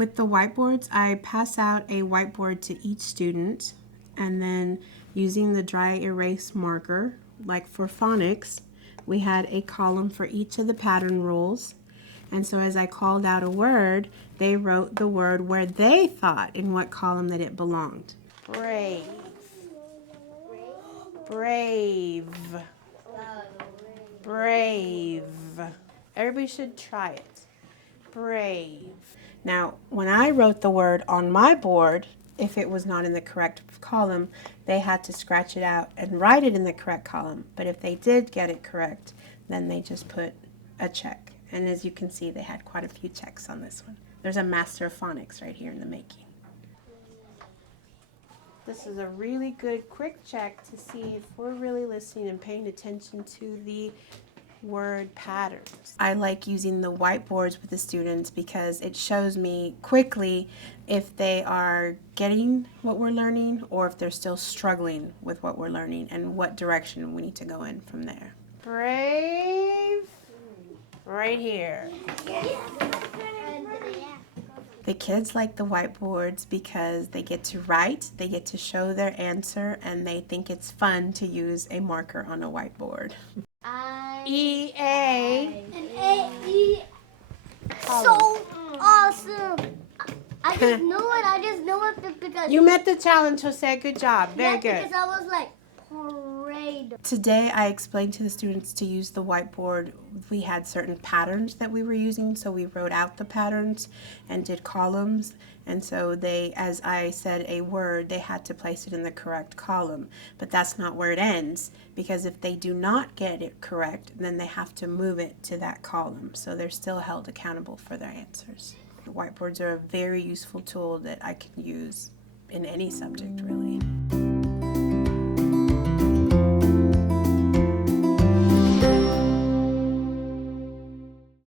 With the whiteboards, I pass out a whiteboard to each student, and then using the dry erase marker, like for phonics, we had a column for each of the pattern rules. And so as I called out a word, they wrote the word where they thought in what column that it belonged. Brave. Brave. Brave. Everybody should try it. Brave. Now, when I wrote the word on my board, if it was not in the correct column, they had to scratch it out and write it in the correct column. But if they did get it correct, then they just put a check. And as you can see, they had quite a few checks on this one. There's a Master of Phonics right here in the making. This is a really good quick check to see if we're really listening and paying attention to the word patterns. I like using the whiteboards with the students because it shows me quickly if they are getting what we're learning or if they're still struggling with what we're learning and what direction we need to go in from there. Brave, right here. The kids like the whiteboards because they get to write, they get to show their answer, and they think it's fun to use a marker on a whiteboard. E-A. E. So awesome. I just knew it because... You met the challenge, Jose. Good job. Very good. Because I was like, parade. Today I explained to the students to use the whiteboard. We had certain patterns that we were using, so we wrote out the patterns and did columns. And so they, as I said a word, they had to place it in the correct column. But that's not where it ends, because if they do not get it correct, then they have to move it to that column. So they're still held accountable for their answers. The whiteboards are a very useful tool that I can use in any subject, really.